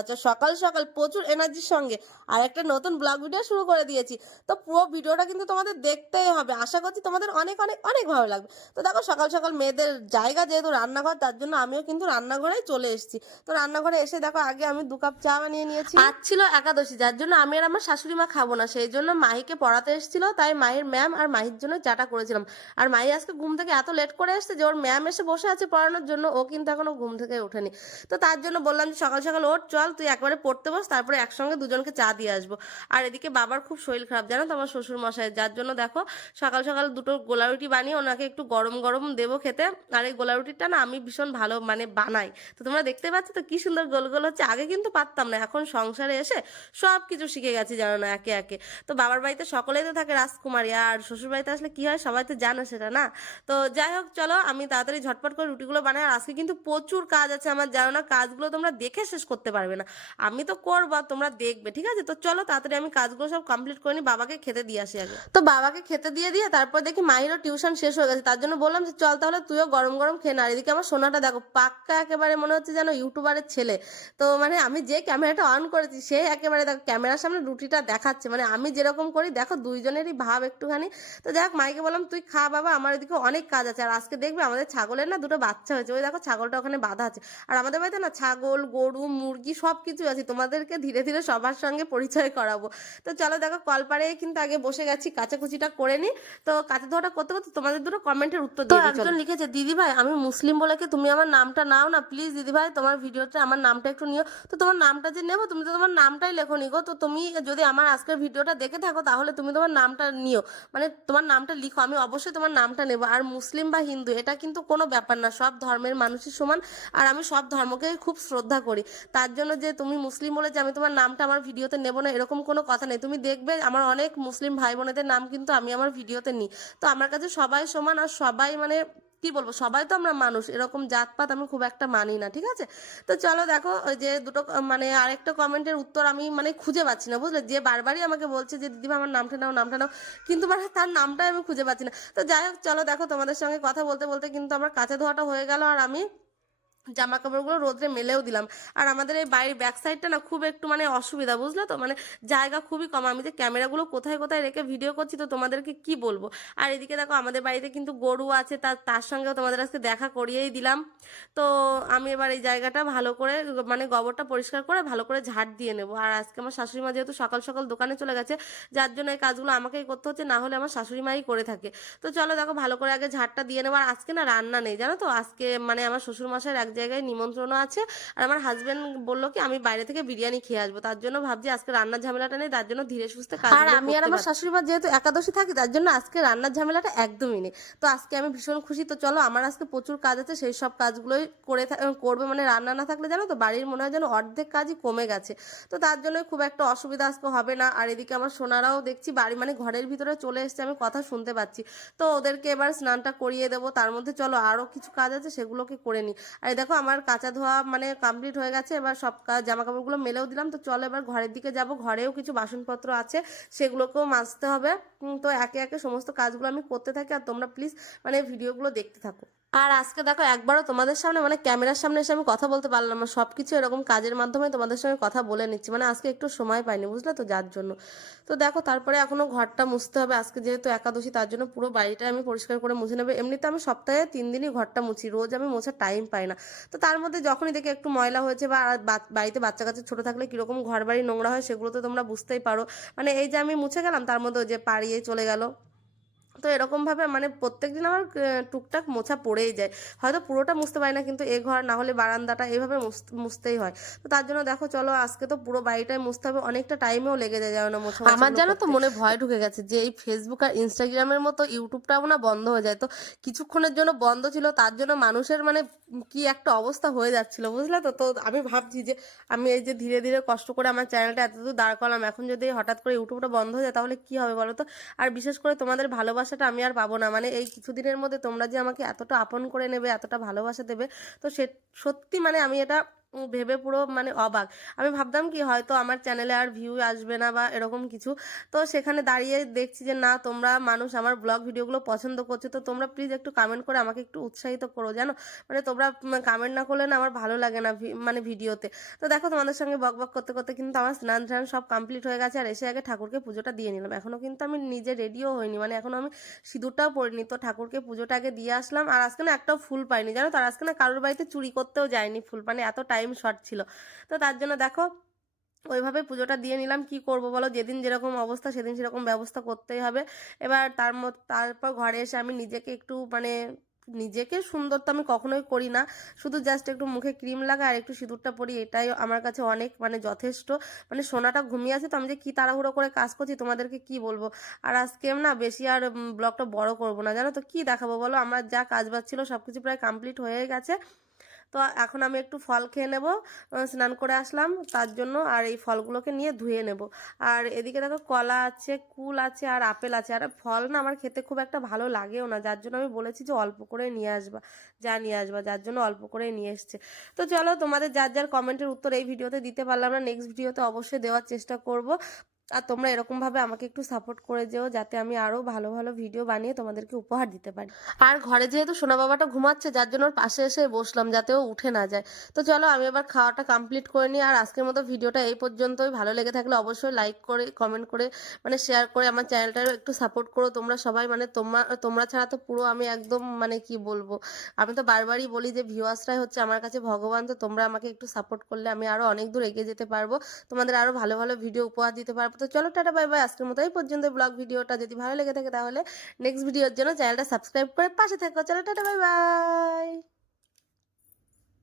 হচ্ছে। সকাল সকাল প্রচুর এনার্জির সঙ্গে আর একটা নতুন ব্লগ ভিডিও শুরু করে দিয়েছি। তো পুরো ভিডিওটা কিন্তু তোমাদের দেখতেই হবে। আশা করছি তোমাদের অনেক অনেক অনেক ভালো লাগবে। তো দেখো সকাল সকাল মেয়েদের জায়গা যেহেতু রান্নাঘর, তার জন্য আমিও কিন্তু রান্নাঘরে চলে এসেছি। তো রান্নাঘরে এসে দেখো আগে আমি দু কাপ চা বানিয়ে নিয়েছি। আজ ছিল একাদশী, যার জন্য আমি আর আমার শাশুড়ি মা খাব না। সেই জন্য মাহিকে পড়াতে এসেছিল, তাই মাহির ম্যাম আর মাহির জন্য চাটা করেছিলাম। আর মাহি আজকে ঘুম থেকে এত লেট করে এসেছে যে ওর ম্যাম এসে বসে আছে পড়ানোর জন্য। ও কিন্তু এখনও ঘুম থেকে ওঠেনি। তো তার জন্য বললাম যে সকাল সকাল ওঠ, চল, তুই একবারে পড়তে বস, তারপরে একসঙ্গে দুজনকে চা দিয়ে আসব। আর এদিকে বাবার খুব শরীর খারাপ, জানো তো আমার শ্বশুর মশাই যার জন্য দেখো সকাল সকাল দুটো গোলা রুটি বানিয়ে ওনাকে একটু গরম গরম দেবো খেতে। আর এই গোলা রুটিটা না আমি ভীষণ ভালো মানে বানাই। তো তোমরা দেখতে পাচ্ছ তো কি সুন্দর গোল গোল হচ্ছে, আগে কিন্তু পারতাম না, এখন সংসারে এসে সব কিছু শিখে গেছি জানো না, একে একে। তো বাবার বাড়িতে সকলেই তো থাকে রাজকুমারী, আর শ্বশুর বাড়িতে আসলে কি হয় সবাই তো জানে সেটা না। তো যাই হোক, চলো আমি তাড়াতাড়ি ঝটপট করে রুটিগুলো বানাই। আর আজকে কিন্তু প্রচুর কাজ আছে আমার, জানো না, কাজগুলো তোমরা দেখে শেষ করতে পারবে না। আমি তো করব, তোমরা দেখবে, ঠিক আছে? তো চলো তাড়াতাড়ি আমি কাজগুলো সব কমপ্লিট করে নিই, বাবাকে খেতে দিয়ে আসি আগে। তো বাবাকে খেতে দিয়ে দিয়ে তারপর দেখি মাহিরও টিউশন শেষ হয়ে গেছে, তার জন্য বললাম যে, চল তাহলে তুইও গরম গরম খেয়ে না। এদিকে আমার সোনাটা দেখো, পাক্কা একেবারে মনে হচ্ছে যেন ইউটিউবারের ছেলে। তো মানে আমি যে ক্যামেরাটা অন করেছি, সে একেবারে দেখো, ক্যামেরার সামনে রুটিটা দেখাচ্ছে। মানে আমি যেরকম করি, দেখো দুইজনেরই ভাব একটুখানি। তো হোক মাইকে বললাম, তুই খা বাবা, আমার এদিকে অনেক কাজ আছে। আর আজকে দেখবে আমাদের ছাগলের না দুটো বাচ্চা হয়েছে। ওই দেখো ছাগলটা ওখানে বাঁধা আছে। আর আমাদের বাড়িতে না ছাগল, গরু মুরগি সব কিছু আছে তোমাদেরকে ধীরে ধীরে সবার সঙ্গে পরিচয় করাবো। তো চলো দেখো কলপারে কিন্তু আগে বসে গেছি কাচাকুচিটা করে নি। তো কাঁচা ধোয়াটা করতে করতে তোমাদের দুটো কমেন্টের উত্তর দিয়ে একজন লিখেছে দিদি ভাই আমি মুসলিম বলে কি তুমি আমার নামটা নাও না? প্লিজ দিদি ভাই তোমার ভিডিওতে আমার নামটা একটু নিও। তো তোমার নামটা যে নেব তুমি তো তোমার নামটাই লেখো নি গো। তো তুমি যদি আমার আজকের ভিডিওটা দেখে থাকো তাহলে তুমি তোমার নামটা নিও। মানে তোমার নামটা লিখো আমি অবশ্যই তোমার নামটা নেব। আর মুসলিম বা হিন্দু এটা কিন্তু কোনো ব্যাপার না সব ধর্মের মানুষই সমান। আর আমি সব ধর্মকে খুব শ্রদ্ধা করি। তার জন্য যে তুমি মুসলিম বলে যে আমি তোমার নামটা আমার ভিডিওতে নেব না, এরকম কোনো কথা নেই। তুমি দেখবে আমার অনেক মুসলিম ভাই বোনেদের নাম কিন্তু আমি আমার ভিডিওতে নিই। তো আমার কাছে সবাই সমান আর সবাই মানে কি বলব, সবাই তো আমরা মানুষ, এরকম জাতপাত আমি খুব একটা মানি না, ঠিক আছে? তো চলো দেখো, ওই যে দুটো মানে আরেকটা কমেন্টের উত্তর আমি মানে খুঁজে পাচ্ছি না, বুঝলে? যে বারবারই আমাকে বলছে যে, দিদিমা, আমার নামটা নাও নামটা নাও। কিন্তু মানে তার নামটাই আমি খুঁজে পাচ্ছি না। তো যাই হোক, চলো দেখো তোমাদের সঙ্গে কথা বলতে বলতে কিন্তু আমার কাঁচা ধোয়াটা হয়ে গেল আর আমি জামা কাপড়গুলো রোদ্রে মেলেও দিলাম। আর আমাদের এই বাড়ির ব্যাক সাইডটা না খুব একটু মানে অসুবিধা, বুঝলে তো? মানে জায়গা খুবই কম। আমি যে ক্যামেরাগুলো কোথায় কোথায় রেখে ভিডিও করছি তো তোমাদেরকে কি বলব? আর এদিকে দেখো, আমাদের বাড়িতে কিন্তু গরু আছে তার তার সঙ্গেও তোমাদের আজকে দেখা করিয়েই দিলাম। তো আমি এবার এই জায়গাটা ভালো করে মানে গোবরটা পরিষ্কার করে ভালো করে ঝাড় দিয়ে নেব। আর আজকে আমার শাশুড়ি মা যেহেতু সকাল সকাল দোকানে চলে গেছে, যার জন্য এই কাজগুলো আমাকেই করতে হচ্ছে, না হলে আমার শাশুড়ি মাই করে থাকে। তো চলো দেখো, ভালো করে আগে ঝাড়টা দিয়ে নেব। আর আজকে না রান্না নেই, জানো তো? আজকে মানে আমার শ্বশুর মশাইয়ের এক জায়গায় নিমন্ত্রণ আছে। আর আমার হাজবেন্ড বলল কি আমি বাইরে থেকে বিরিয়ানি খেয়ে আসব। তার জন্য ভাবছি আজকে রান্নার ঝামেলাটা নেই তার জন্য ধীরে সুস্থে কাজ আর আমি আর আমার শাশুড়ি মা যেহেতু একাদশী থাকি তার জন্য আজকে রান্নার ঝামেলাটা একদমই নেই। তো আজকে আমি ভীষণ খুশি। তো চলো আমার আজকে প্রচুর কাজ আছে সেই সব কাজগুলোই করে করবে। মানে রান্না না থাকলে জানো তো বাড়ির মনে হয় যেন অর্ধেক কাজই কমে গেছে। তো তার জন্য খুব একটা অসুবিধা আজকে হবে না। আর এদিকে আমার সোনারাও দেখছি বাড়ি মানে ঘরের ভিতরে চলে এসছে আমি কথা শুনতে পাচ্ছি। তো ওদেরকে এবার স্নানটা করিয়ে দেবো। তার মধ্যে চলো আরও কিছু কাজ আছে সেগুলোকে করে নিই। আর দেখো আমার কাঁচা ধোয়া মানে কমপ্লিট হয়ে গেছে, এবার সব জামা কাপড়গুলো মেলেও দিলাম। তো চলো এবার ঘরের দিকে যাব। ঘরেও কিছু বাসনপত্র আছে, সেগুলোকেও মাজতে হবে। তো একে একে সমস্ত কাজগুলো আমি করতে থাকি। আর তোমরা প্লিজ মানে ভিডিওগুলো দেখতে থাকো। আর আজকে দেখো একবারও তোমাদের সামনে মানে ক্যামেরার সামনে এসে আমি কথা বলতে পারলাম না। সব কিছু এরকম কাজের মাধ্যমে তোমাদের সঙ্গে কথা বলে নিচ্ছি। মানে আজকে একটু সময় পাইনি, বুঝলে তো, যার জন্য। তো দেখো, তারপরে এখনও ঘরটা মুছতে হবে। আজকে যেহেতু একাদশী, তার জন্য পুরো বাড়িটা আমি পরিষ্কার করে মুছে নেবে। এমনিতে আমি সপ্তাহে তিন দিনই ঘরটা মুছি, রোজ আমি মোছার টাইম পাই না। তো তার মধ্যে যখনই দেখি একটু ময়লা হয়েছে বা বাড়িতে বাচ্চা কাচ্চা ছোটো থাকলে কীরকম ঘর বাড়ি নোংরা হয় সেগুলো তো তোমরা বুঝতেই পারো। মানে এই যে আমি মুছে গেলাম, তার মধ্যে যে পাড়িয়ে চলে গেল। তো এরকমভাবে মানে প্রত্যেক দিন আমার টুকটাক মোছা পড়েই যায়। হয়তো পুরোটা মুছতে পারি না কিন্তু এ ঘর না হলে বারান্দাটা এইভাবে মুছ- মুছতেই হয়। তো তার জন্য দেখো চলো আজকে তো পুরো বাড়িটাই মুছতে হবে অনেকটা টাইমেও লেগে যায় যেন মোছা আমার জানো তো মনে ভয় ঢুকে গেছে যে এই ফেসবুক আর ইনস্টাগ্রামের মতো ইউটিউবটাও না বন্ধ হয়ে যায়। তো কিছুক্ষণের জন্য বন্ধ ছিল তার জন্য মানুষের মানে কি একটা অবস্থা হয়ে যাচ্ছিল বুঝলে তো? তো আমি ভাবছি যে আমি এই যে ধীরে ধীরে কষ্ট করে আমার চ্যানেলটা এতদূর দাঁড় করলাম এখন যদি হঠাৎ করে ইউটিউবটা বন্ধ হয়ে যায় তাহলে কি হবে বলো তো? আর বিশেষ করে তোমাদের ভালোবাসাটা আমি আর পাবো না। মানে এই কিছুদিনের মধ্যে তোমরা যে আমাকে এতটা আপন করে নেবে, এতটা ভালোবাসা দেবে, তো সে সত্যি মানে আমি এটা ভেবে পুরো মানে অবাক। আমি ভাবতাম কি হয়তো আমার চ্যানেলে আর ভিউ আসবে না বা এরকম কিছু। তো সেখানে দাঁড়িয়ে দেখছি যে, না, তোমরা মানুষ, আমার ব্লগ ভিডিওগুলো পছন্দ করছ, তো তোমরা প্লিজ একটু কমেন্ট করে আমাকে একটু উৎসাহিত করো, জানো? মানে তোমরা কমেন্ট না করলে না আমার ভালো লাগে না মানে ভিডিওতে তো। দেখো, তোমাদের সঙ্গে বক বক করতে করতে কিন্তু আমার স্নান টান সব কমপ্লিট হয়ে গেছে, আর এসে আগে ঠাকুরকে পুজোটা দিয়ে নিলাম। এখনও কিন্তু আমি নিজে রেডিও হইনি মানে এখনও আমি সিঁদুরটাও পরিনি। তো ঠাকুরকে পুজোটা আগে দিয়ে আসলাম, আর আজকে না একটাও ফুল পাইনি, জানো? তো আর আজকে না কারোর বাড়িতে চুরি করতেও যায়নি ফুল মানে এত টাইম শর্ট ছিল। তো তার জন্য দেখো, ওইভাবে পুজোটা দিয়ে নিলাম, কি করব বলো? যেদিন যেরকম অবস্থা, সেদিন সেরকম ব্যবস্থা করতেই হবে। এবার তার তারপর ঘরে এসে আমি নিজেকে একটু মানে নিজেকে সুন্দর তো আমি কখনোই করি না। শুধু জাস্ট একটু মুখে ক্রিম লাগা আর একটু সিঁদুরটা পরি, এটাই আমার কাছে অনেক মানে যথেষ্ট। মানে সোনাটা ঘুমিয়ে আছে তো আমি যে কী তাড়াহুড়ো করে কাজ করছি, তোমাদেরকে কি বলব? আর আজকে না বেশি আর ব্লগটা বড় করব না। জানো তো কি দেখাবো বলো? আমার যা কাজ বাজ ছিল সব কিছু প্রায় কমপ্লিট হয়ে গেছে। তো এখন আমি একটু ফল খেয়ে নেব স্নান করে আসলাম। তার জন্য আর এই ফলগুলোকে নিয়ে ধুয়ে নেব। আর এদিকে দেখো কলা আছে, কুল আছে আর আপেল আছে। আর ফল না আমার খেতে খুব একটা ভালো লাগেও না। যার জন্য আমি বলেছি যে অল্প করে নিয়ে আসবা, যা নিয়ে আসবা, যার জন্য অল্প করে নিয়ে এসছে। তো চলো তোমাদের যার যার কমেন্টের উত্তর এই ভিডিওতে দিতে পারলাম না নেক্সট ভিডিওতে অবশ্যই দেওয়ার চেষ্টা করব। আর তোমরা এরকমভাবে আমাকে একটু সাপোর্ট করে যেও যাতে আমি আরও ভালো ভালো ভিডিও বানিয়ে তোমাদেরকে উপহার দিতে পারি। আর ঘরে যেহেতু সোনা বাবাটা ঘুমাচ্ছে, যার জন্য ওর পাশে এসে বসলাম যাতে ও উঠে না যায়। তো চলো আমি এবার খাওয়াটা কমপ্লিট করে নিই আর আজকের মতো ভিডিওটা এই পর্যন্তই। ভালো লেগে থাকলে অবশ্যই লাইক করে কমেন্ট করে মানে শেয়ার করে আমার চ্যানেলটারও একটু সাপোর্ট করো। তোমরা সবাই মানে তোমরা তোমরা ছাড়া তো পুরো আমি একদম মানে কি বলব? আমি তো বারবারই বলি যে ভিউয়ার্সরাই হচ্ছে আমার কাছে ভগবান। তো তোমরা আমাকে একটু সাপোর্ট করলে আমি আরও অনেক দূর এগিয়ে যেতে পারব। তোমাদের আরও ভালো ভালো ভিডিও উপহার দিতে পারব। তো চলো টাটা, বাই বাই। আজকের মতো এই পর্যন্ত ব্লগ ভিডিওটা। যদি ভালো লেগে থাকে তাহলে নেক্সট ভিডিওর জন্য চ্যানেলটা সাবস্ক্রাইব করে পাশে থাকো। চলো টাটা, বাই বাই।